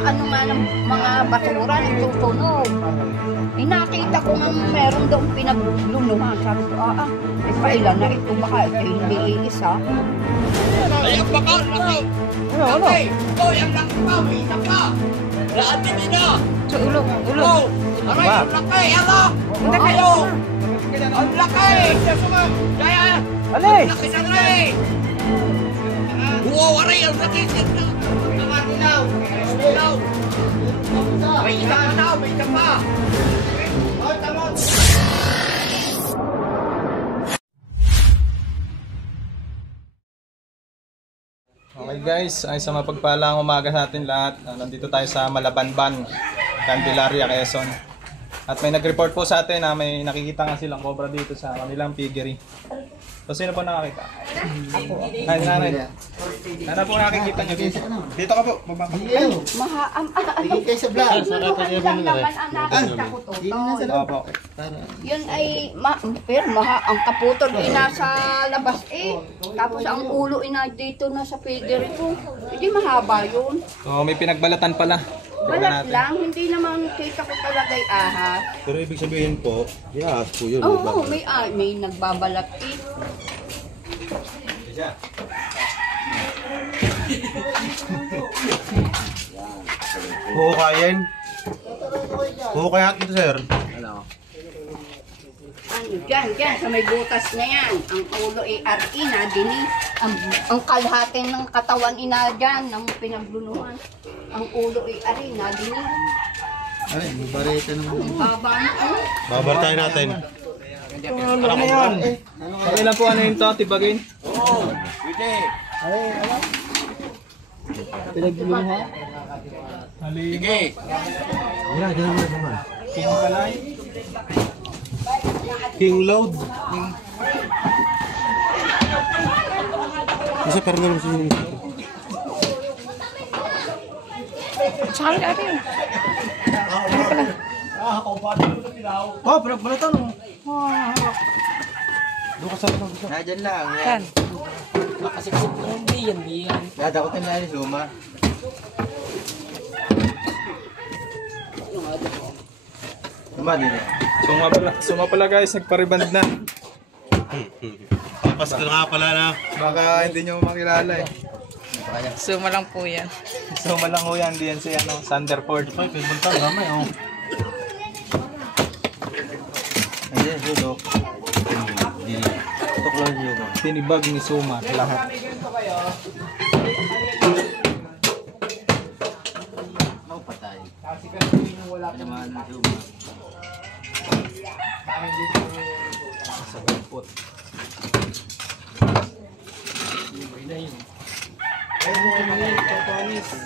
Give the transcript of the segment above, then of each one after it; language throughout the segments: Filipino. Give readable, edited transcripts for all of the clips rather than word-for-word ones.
ano nga ng mga basura, nagtutunog. Nakita ko nga meron daw pinagluluhan. Sabi ko, ay pailan na ito, baka ito hindi iisa. Ay, ang baka, laki! Laki! Oh, yung laki pa, may isa pa! Lahat din na! Sa ulo. Oh! Aray, ang laki! Hala! Ayo! Ang laki! Kaya! Alay! Ang laki sa aray! Wow, aray! Ang laki! Ilaw! Ilaw! May isa pa daw! May isa pa! Okay guys, ay sa mapagpalang umaga sa atin lahat. Nandito tayo sa Malabanban, Candelaria, Quezon. At may nag-report po sa atin na may nakikita nga silang cobra dito sa kanilang piggery. So sino po nakakita? Ako. Ay, nanay. Ano po nakikita nyo dito? Dito ka po, baba ka. Tingin kayo sa vlog. Lang naman ang nakita ko to. Yun ay, pero ang kaputol ay nasa labas eh. Tapos ang ulo ay dito na sa piggery ko. Hindi mahaba yun. So may pinagbalatan pala. Balat lang, hindi naman kita ko talaga ay ahas. Pero ibig sabihin po, ahas po yun. Oo, may nagbabalat eh. Huhukayin? Huhukayin ito, sir. Ano, dyan, sa may butas na yan. Ang ulo ay RE na, dini. Ang kalahati ng katawan ina dyan, ng pinaglunuhan. Ang ulo ay RE na, dini. Ay, mabarita naman. Baba na, Babartayin natin. Ano na yan? Kailan po ano yun to, tibagin? Oo! Pwede! Pinaglunuhan? Sige! King palay? King load. Kasi parang naman siya yung Saan ka rin? oh, balatan mo. Doon ka sa ito. Nadyan lang. Saan? Hindi yan. Dadakotin na yung suma. Suma din yan. Suma pala guys, nagpariband na. Pasko nga pala na. Baka hindi nyo makilala eh. Suma lang po yan. Suma lang ho yan, diyan si Sanderford. Ay, pinunta naman oh. Ayan, sudo. Tuklan niyo ba? Tinibag ni Suma lahat. Patay. Naman ng suma. Sa gulpot.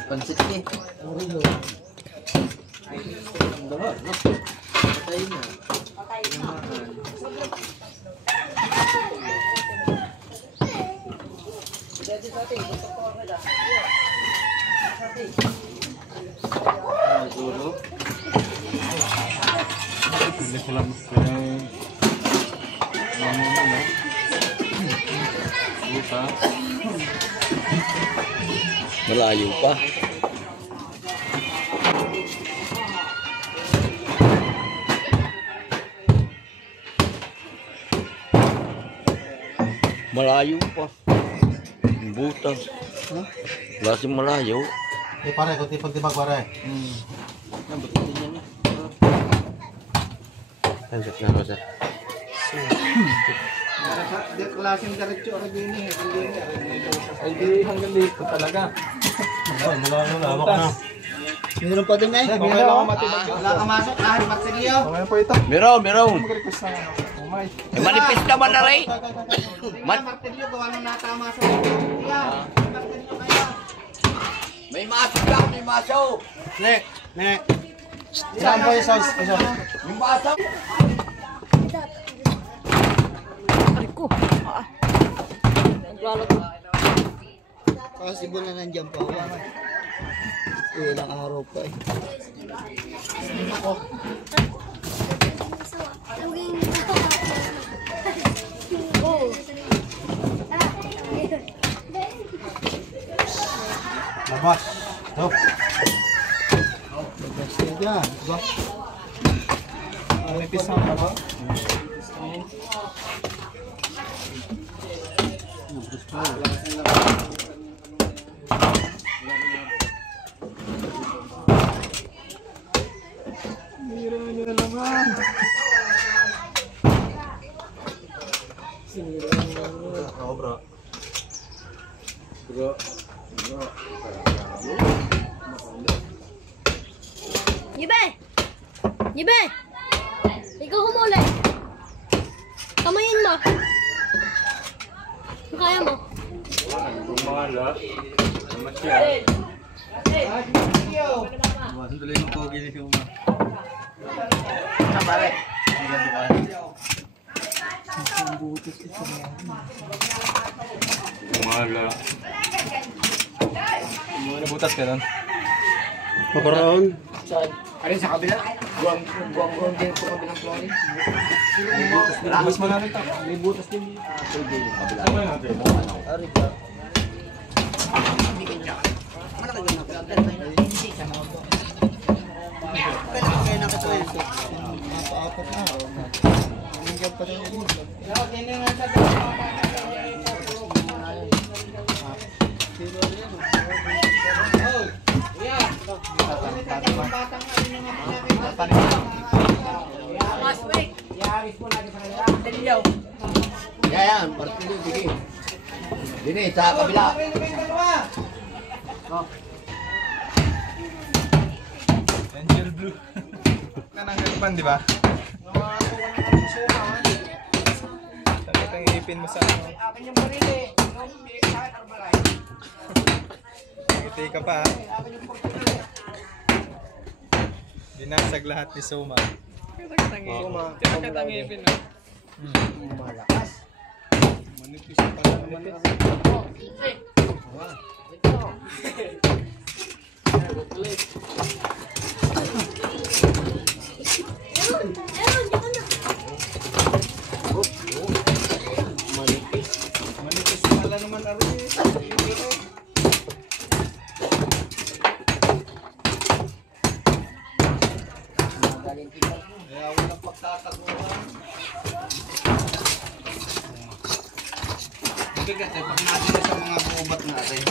Pansit niya. Patay na. Hindi ko lang. Malayo pa. Malayo pa. Butas. Lasing malayo. Eh pare, kunti pagtibag pare. Nabutin niya na. Hanset nga ba sir? Klaseng diretso ang gini. Ay di hanggang dito talaga. Mula hawak na. Meron pa din eh. Okay lang ako matibag. Wala ka masok. Martilyo. Okay po ito. Meron. Mag-request na umay. Manipis naman na rin. Martilyo, gawa nung natama sa martilyo. Martilyo kaya. May masok lang, may masok. Nek. Saan po yung size? Yung masok. Aray ko. Possible na nandiyan pa ako. Ilang araw pa eh. Labas. Stop. dyan. Diba? May pisang ka ba? Oo, bro. Yibe! Yibe! Ikaw humuli. Kamayin mo. Kung kaya mo. Tuloy ng pogi ni Fiuma. Nabutas ka doon. Pagkaroon. Alin sa kabila? Buwang din po kabilang flooring. Butas mo natin ito. May butas din. Kaya nakita yun. Mapa-apat na. Hanggang pa rin yun. Yan, partido, sige. Dini, sa kabila. Angel Blue. Nanangalipan, di ba? Takot ang ipin mo sa ano. Ngiti ka pa, ha? Binasag lahat ni Soma. Katangipin, no? Manipis pa naman ako. Manipis pala naman ako eh. Kaya walang pagtataguan. Bigat eh, pag natin sa mga bubat natin.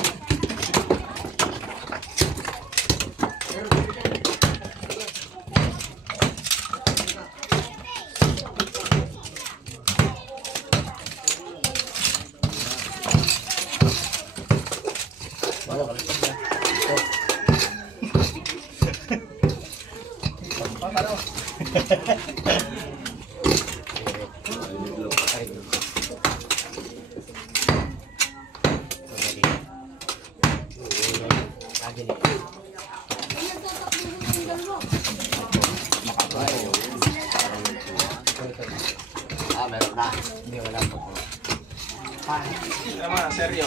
Meron na. Hindi, wala po. Tama, seryo.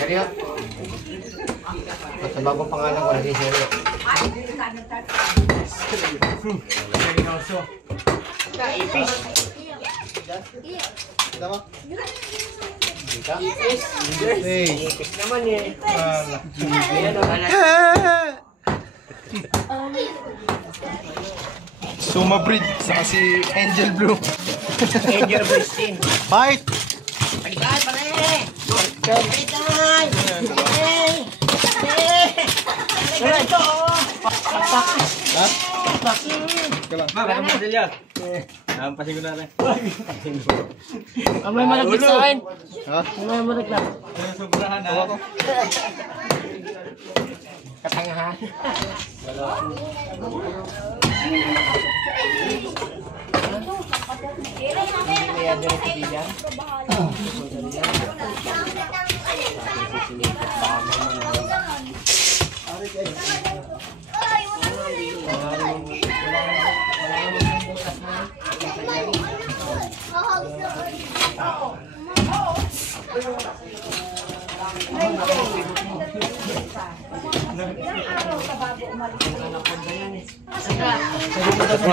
Seryo? Sa bagong pangalan ko, hindi seryo. Tama? Ipis naman eh. Soma breed, saka si Angel Blue. Angel Christine. Fight! Pagkaan pa na eh! Pagkaan! Ganito oh! Ha? Ika lang. Bakit ang madalya? Nampasin ko na rin. May malaglag sa akin. Ha? May malaglag. Sobrahan na ako. Katangahan.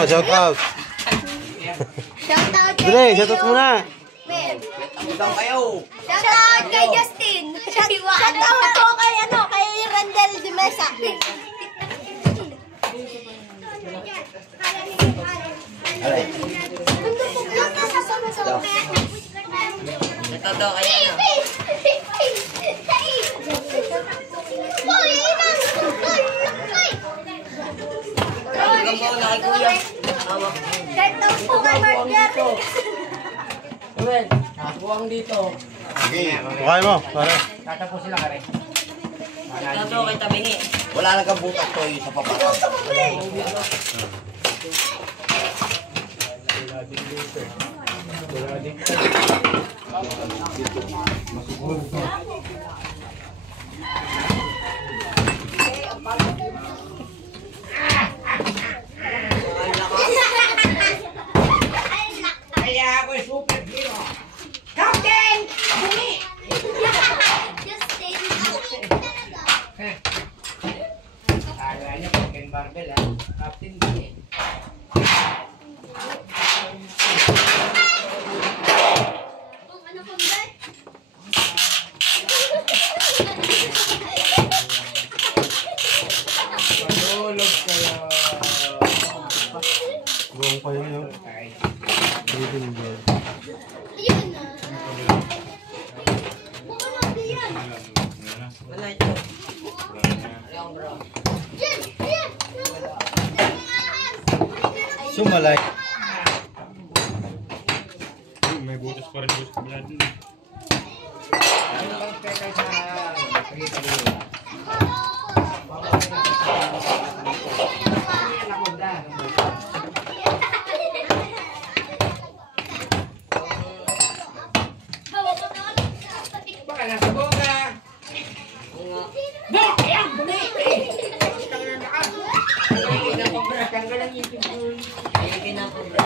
Shout out. Shout out kay Dre, shout out muna. Ikaw kayo! Shout out kay Justin. Shout out ko kay kay Randel de Mesa. Ito daw, ayan. Hanggang mo na kay kuya. Hawak. Ruel, buwang dito. Bukay mo, pare. Tatapos sila kare. Ito kay tabingi. Wala nang kabutas to sa papatas. Kaya ako superhero. Captain! Bumi! Kala niya po Ken Barbel ha. Captain Bumi. Matulog kayo. Buong pa yun yung breathing bed. Wala ito. Ayan bro. Sumalay. May butas pa rin sa kabila dun. Ano bang pwede sa... Baka nasa bunga. Bunga! Ayan! Bumi! Ay, kinapabra. Tanggalan yung pintul. Ay, kinapabra.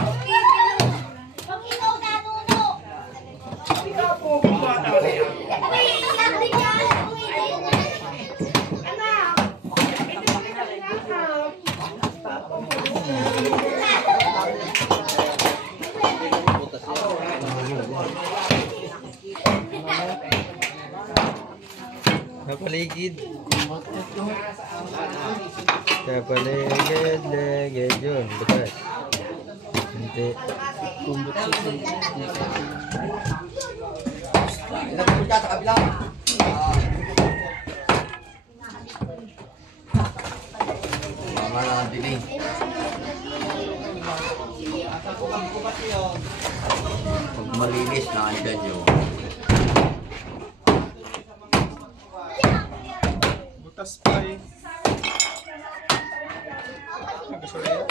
Ikaw po, bumata na yan. Napaligid. Napaligid, legid yun. Bukas. Hindi. Nagpunta sa kabila. Mama na ang diling. Pag malinis na andyan yun. Butas pa eh. Nagkasulay.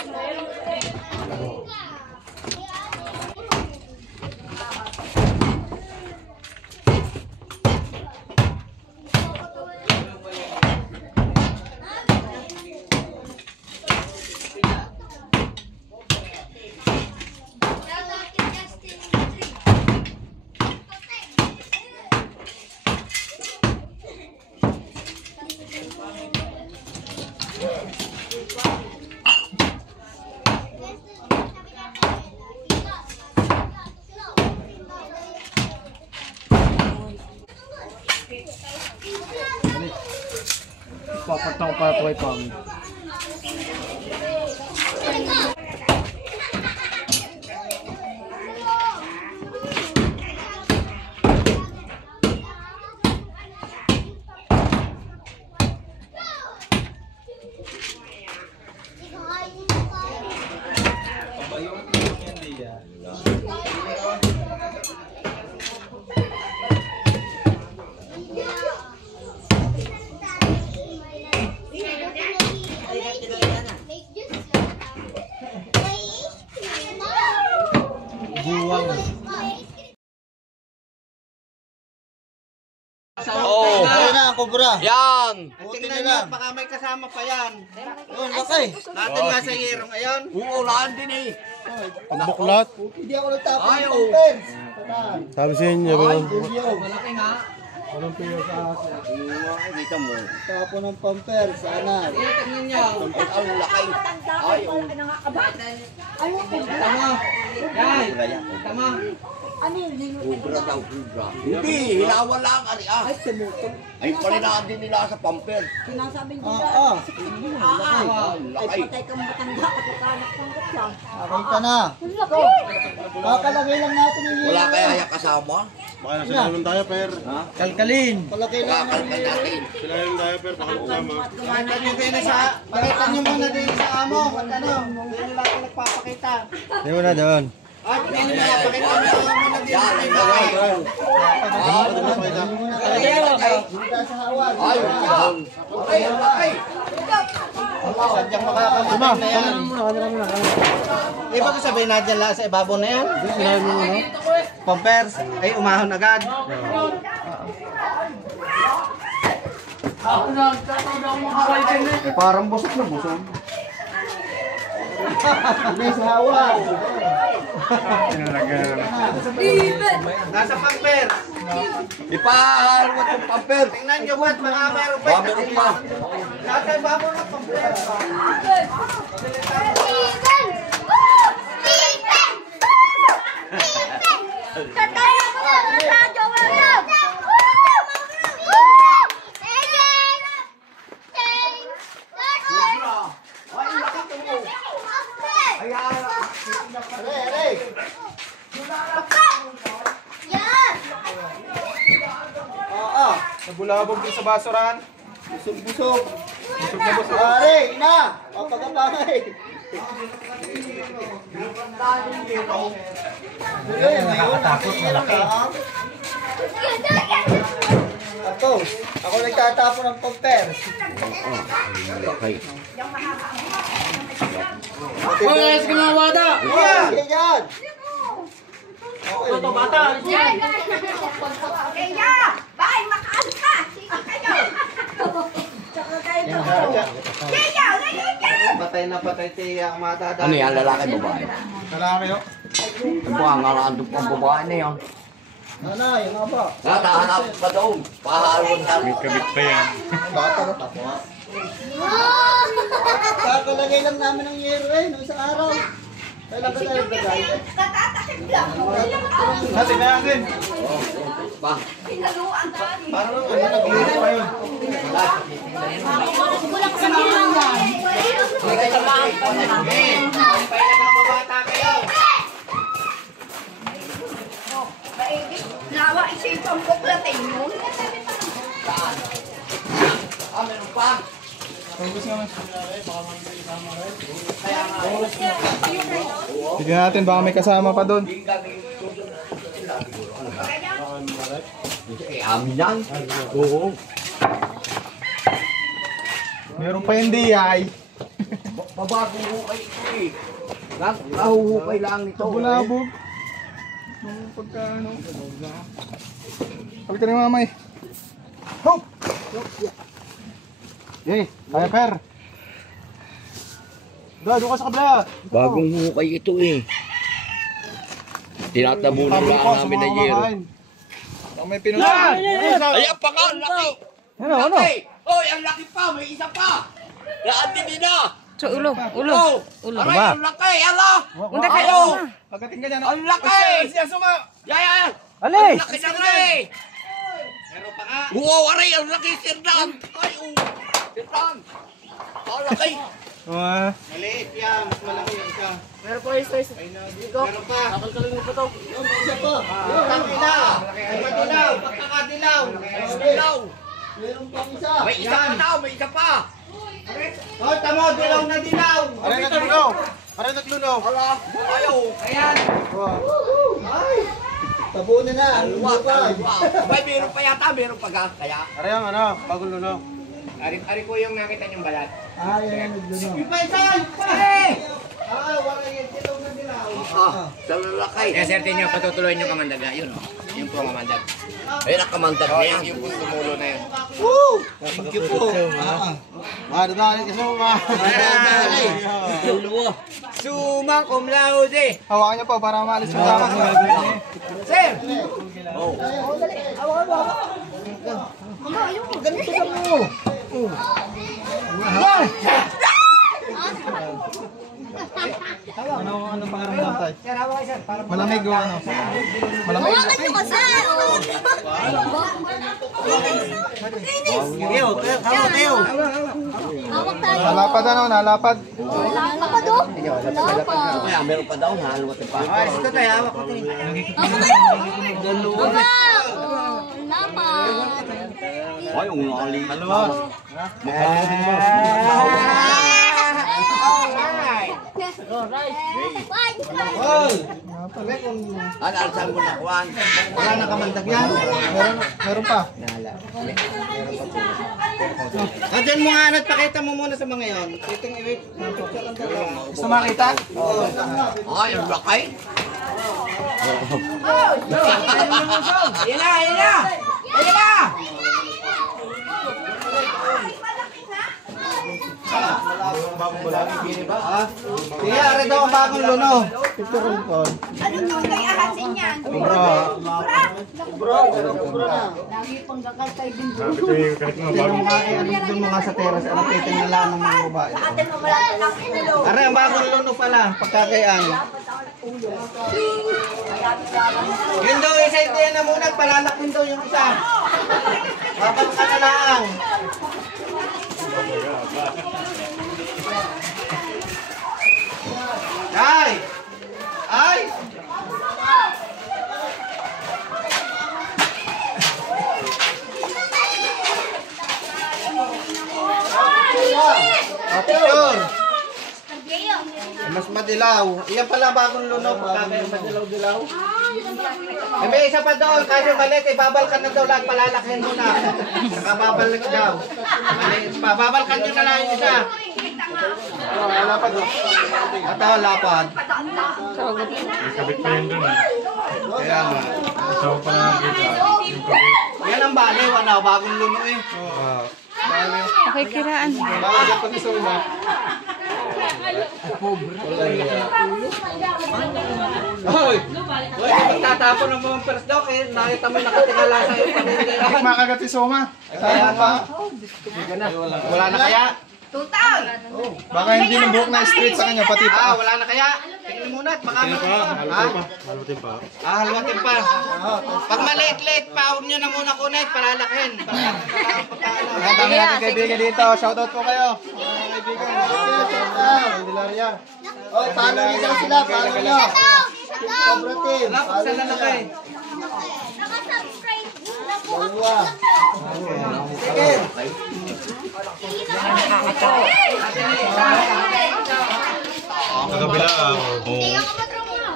Papatang pa po ito. Oh! Ayun na, kubra. Yan! Buti na lang. Baka may kasama pa yan. Ayun, laki. Natin nasa hirong ngayon. Uulaan din eh! Buklat. Hindi ako nagtapon Ayaw. ng pens. Sabi sa inyo, bro. Malaki nga! Walang piyo sa akin. Kita mo. Tapon ng pamper, sana. Tingnan niya. Ang laki. Ayaw. Tama. Yan. Tama. Kubra daw, kubra. Hindi, hilawan lang. Ay, tumutol. Ay, palinaan din nila sa pamper. Oo. Laki. Okay ka na. Kakalagay lang natin yung yero. Wala kaya yung kasama? Baka nasa naman tayo, per. Kalkalin. Palagay lang natin Kakalkan natin. Sila yung tayo, per. Baka kasama. Pakita nyo kayo na sa... Pakita nyo muna din sa amo. At ano, hindi nyo lang nagpapakita. Hindi mo na doon. At hindi nyo na pakita nyo sa amo na din sa bahay. Punta sa hawan. Ay, doon. Ay, ang laki. Sadyang makakamatin na yan. Iba ko sabihin na dyan lang sa ibabaw na yan. Sinabi mo ano? Pampers. Ay umahon agad. Parang busog na busog. Hindi sa hawan. Nasa pampers. Ipahalwat yung pamper. Tingnan nyo ba't mga meron pa. Meron pa. Nasa ibabaw ng pampers. Steven! Woo! Steven! Steven! Tatay mo na! Radyo mo na! Woo! Steven! Oo. Nabulabog din sa basurahan. Busog-busog. Busog na busog. Pare, ina! O, pagkapangay. Nakakatakot, malaki. Ako nagtatapo ng pamper. Ay, sige na, bata. Yan! Yan! Ito, bata. Kaya, bakit makaan ka? Sige kayo. Kaya, Patay na patay tiya ang matadaan. Ano yan, lalaki babae? Lalaki yun. Ang pangalan ng babae na yan. Ano, yung nga ba? Natahanap pa doon. Pahalwat natin. Kabit pa yan. Bata na tapos. Kakalagay lang namin ng yero eh, nung isang araw. Kailan ka tayo bagay? natatakip lang. Natin na natin. Pa. Pinaluan ka rin. Parang ano, nag-yero pa yun. Nawa isipang buklatin yun. Meron pa. Tignan natin, baka may kasama pa doon. Amin yan. Oo. Meron pa yung DI. Babagong hukay ito eh. Nahuhukay lang ito. Bulabog. Pagka ano. Pagka ni mamay. Hop! Yay, kaya per. Doon ka sa kabila. Bagong hukay ito eh. Tinatabunan lang namin na yero. Baka may pinunan. Ayan pa ka, ang laki! Ano, ano? Laki! Oy, ang laki pa! May isa pa! Naatin din na! So, ulo. Ulo. Oh! Ulo. Aray, ang laki! Ala! Unda kayo. Ayaw! Pagdating ka dyan. Ang laki! Siya suma. Yaya! Ali! Ang laki na rin! Wow, aray! Ang laki, Sirdan! Ay, oh! Sirdan! Ang laki! Maliit yan, mas malaki yung isa. Meron pa isa. Meron pa. Kakalkalin mo pa ito. Yung isa pa. Pagkakadilaw. Pagkakadilaw. Pagkakadilaw. Dilaw! Meron pang isa. May isa pa daw! May isa pa! Oh, tamo, dilaw na dilaw. Aray naglunaw. Aray naglunaw. Ala! Ayaw! Ayan! Ay, tabunan na. Alwa! Lupa. Alwa! Abay, meron pa yata! Meron pa ka! Kaya? Aray ang ano, bagong lunaw. Ari ko yung nakita niyong balat. Ah, yan ang naglunaw. Yung pa isa. Ah, wala yung dilaw na dilaw. Ah, sa lalakay. Kaya sir, tinyo, patutuloy nyo kamandaga. Yun o. Yung po kamandag. Ayun, nakamandag na yan. Yung po tumulo na yun. Woo! Thank you po. Madadali ka suma. Suma cum laude. Hawakan niyo po para maalis yung tama. Sir! Ganito lang mo. Ano pangaramdam tay? Malamig o ano? Malamig. Hawakan nyo kasi! Hawak tayo. Nalapad ano? Nalapad. Nalapad o? Nalapad. Kaya meron pa daw, haluwatin pa. Ito tayo, hawak ko tayo. Hawak kayo! Hawak! Nalapad. Ay, ang nali. Ano, alsan mo na, Juan? Wala na kamandag yan. Meron pa. Diyan mo nga at pakita mo muna sa mga yon. Itong iwip. Gusto makita? Ay, ang lakay. Yan na, yan na! Yan na! Sige, ari daw ang bagong luno. Picture ko. Ano mo kay ahasin yan? Bro. Lagi pang gakantay din doon. Tingnan mo nga, doon mo nga sa terrace. Ano titing na lang ng mga babae. Ari, ang bagong luno pala. Pagkakayaan. Yun daw, isa hindi na muna. Palalakin daw yung isa. Babal ka na lang. Ay! Ay! Picture! Mas madilaw. Iyan pala bagong luno. Pagkakayang madilaw-dilaw. May isa pa doon. Kasi maliit. Babalkan na daw lang. Palalakhin mo na. Nakababalik daw. Babalkan nyo na lang yung isa. Nalapad o. At lapad. Kabit pa yun dun. Kaya nga. Kasama pa naman dito. Yan ang baliw. Ano? Bagong luno eh. Okay, kiraan. Bakit pag gusto mo? Hoy! Hoy, magtatapon ng mga pers daw. Eh, nakita mo nakatingala sa iyo. Makagat si Soma. Kaya pa. Wala na kaya? Tutang! Baka hindi ng buhok na straight sa kanya, pati pa. Wala na kaya? Tingnan muna at baka Ano pa? Halutin pa. halwatin pa. Pag maliit-liit pa, huwag nyo na muna kunay, palalakin. Ang dami natin kaibigan dito. Shoutout po kayo. Mga kaibigan. Candelaria. Oh, paano nyo sila? Paano nyo? Cobra team. Sa lalaki. Naka-subscribe. Dalawa. Sige. Kagabila. Hindi ka matrong na.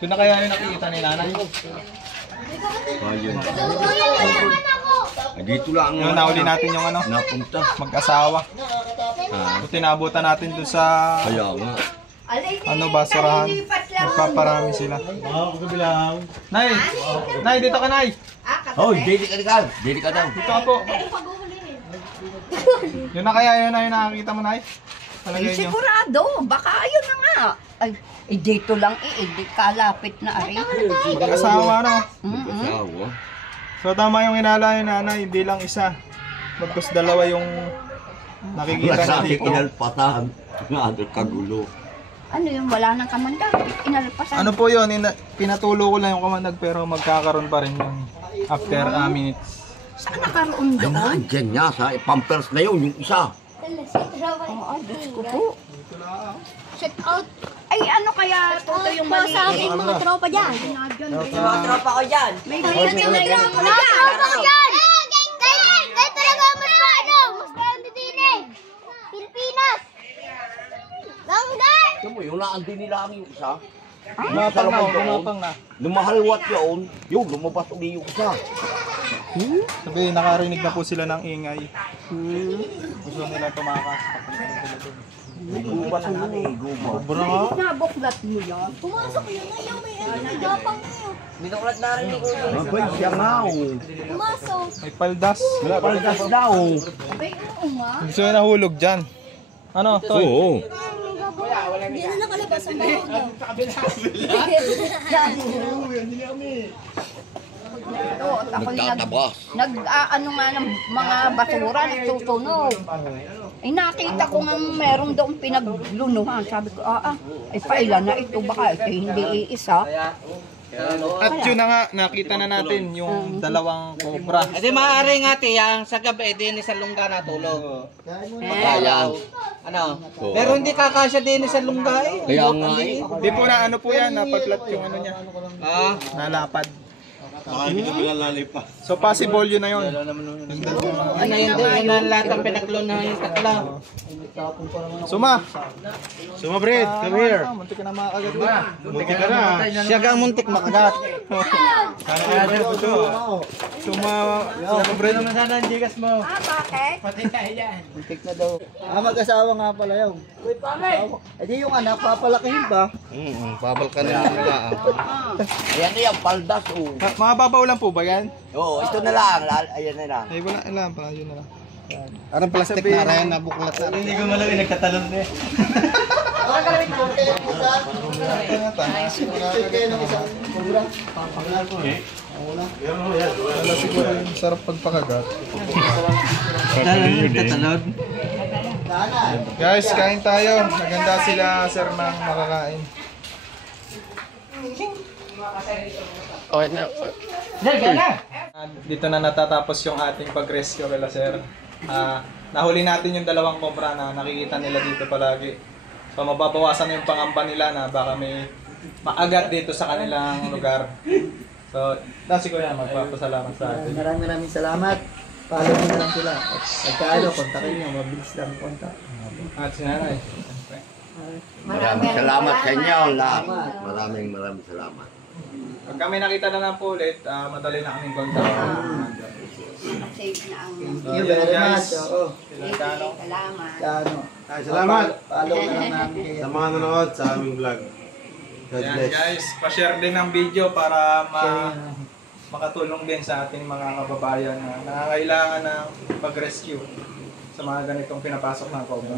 Doon na kaya yung nakikita ni nanay. Ayun. Tulungan ako. Dito lang Yung nahuli natin yung ano, napunta. mag-asawa. Buti naabutan natin doon sa Kaya nga. ano, basurahan. Magpaparami sila. Kagabila. Nay! Nay, dito ka, Nay! Oh, dili ka daw. Dili ka daw. Dito ako. Yun na kaya yun na yung nakakita mo, Nay? Palagay nyo. Sigurado, baka ayun na nga. Ay, dito lang di kalapit na ari. Mag-asawa, no? Asawa. So tama yung inala yung nanay, hindi lang isa. Magkus dalawa yung nakikita na dito. Kinalpatahan. Nga, kagulo. Ano yung wala nang kamandag? Inalpasan. Ano po yun, pinatulo ko lang yung kamandag pero magkakaroon pa rin yung after minutes. Saan nakaroon Ay, doon? nandyan niya sa pampers na yun, yung isa. Oo, Diyos ko po. Shout out. Ay, ano kaya toto yung Po mali? sa aking mga tropa dyan. May baby na yan. Mga tropa ko dyan. Kaya talaga mas ano, mas grande din eh. Pilipinas. Langgan. Alam mo, yung naandi nila ang yung isa. Gumapang na. Lumahalwat yun. Yung lumabas uli yung isa. Sabi, nakarinig na po sila ng ingay. Gusto nila tumakas. Guba na natin, guba. Bura nga. Nabuklat mo yan. Pumasok yun na yung may gapang niyo. Abay, siya nga oh. Pumasok. May paldas. Paldas daw. Ay, oo nga. Gusto nyo nahulog dyan. Ano, Toy? Oo. Hindi na nakalabas ang bahog daw. Oo, at ako Nagtatabas. ano nga ng mga basura, nagtutunog. Ay nakita ko nga meron doon pinaglunuhan. Sabi ko, ay pailan na ito, baka ito hindi iisa. At yun na nga, nakita na natin yung dalawang cobra. Edi maaari nga tiyang sa gabi din sa lungga natulog. Magayaw. Ano? Pero hindi kakasya din sa lungga eh. Kaya nga eh. Di po na ano po yan, napaglat yung ano niya. Nalapad. So possible yun na yun. Ano yun din, yun ang lahat ang pinaglunuhan yung tatlo. Suma! Sumabrit, come here. Muntik ka na makagat. Muntik ka na. Siya gang muntik makagat. Kaya niya po ito. Suma! Sumabrit. Bakit? Muntik na daw. Mag-asawa nga pala yun. Eh di yung anak, papalakihin ba? Babal ka na yung mga. Ayan na yung paldas, oh. Mga babaw lang po ba yan? Oo, ito na lang. Ayan na lang. Ay wala lang pa, yun na lang. Anong plastic na rin na buklat na? Hindi ko malawi, nagtatalon na eh. Wala siguro yung sarap pagpakagat. Tatalon. Guys, kain tayo. Maganda sila sir ng makakain. Dito na natatapos yung ating pag-rescue kala sir. Nahuli natin yung dalawang cobra na nakikita nila dito palagi. So mababawasan na yung pangamba nila na baka may maagat dito sa kanilang lugar. So, si Kuya magpapasalamat sa atin. Maraming salamat. Follow mo na lang sila. Pagkaano, kontakin nyo. Mabilis lang kontak. At si Nanay. Maraming salamat sa inyo lahat. Maraming salamat. Pag kami nakita na lang po ulit, madali na kaming kontak. Save na ang... So, Thank you yan very guys. much. Oo. Salamat. Ano, Salamat follow na lang namin sa kayo. mga nanonood sa aming vlog. God Yan bless. guys, pa-share din ng video para makatulong din sa ating mga kababayan na nangangailangan ng pag-rescue sa mga ganitong pinapasok ng cobra.